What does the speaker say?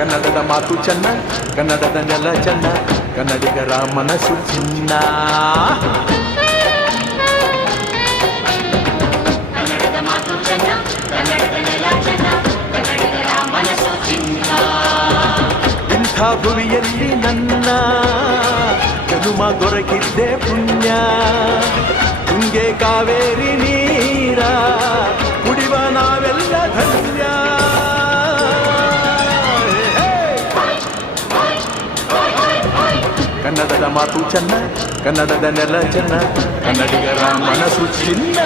ಕನ್ನಡದ ಮಾತು ಚೆನ್ನ, ಕನ್ನಡದ ನೆಲ ಚೆನ್ನ, ಕನ್ನಡಿಗರ ಮನಸ್ಸು ಚಿನ್ನ. ಕನ್ನಡದ ಮಾತು ಚೆನ್ನ, ಕನ್ನಡದ ನೆಲ ಚೆನ್ನ, ಕನ್ನಡಿಗರ ಮನಸ್ಸು ಚಿನ್ನ. ಇಂಥ ಭುವಿಯಲ್ಲಿ ನನ್ನ ಜನುಮ ದೊರಕಿದ್ದೆ ಪುಣ್ಯ. ತುಂಗೆ ಕಾವೇರಿ ನೀರ ಕುಡಿವ ನಾವೆಲ್ಲ ಧನ್ಯ. ಕನ್ನಡದ ಮಾತು ಚೆನ್ನ, ಕನ್ನಡದ ನೆಲ ಚೆನ್ನ, ಕನ್ನಡಿಗರ ಮನಸ್ಸು ಚಿನ್ನ.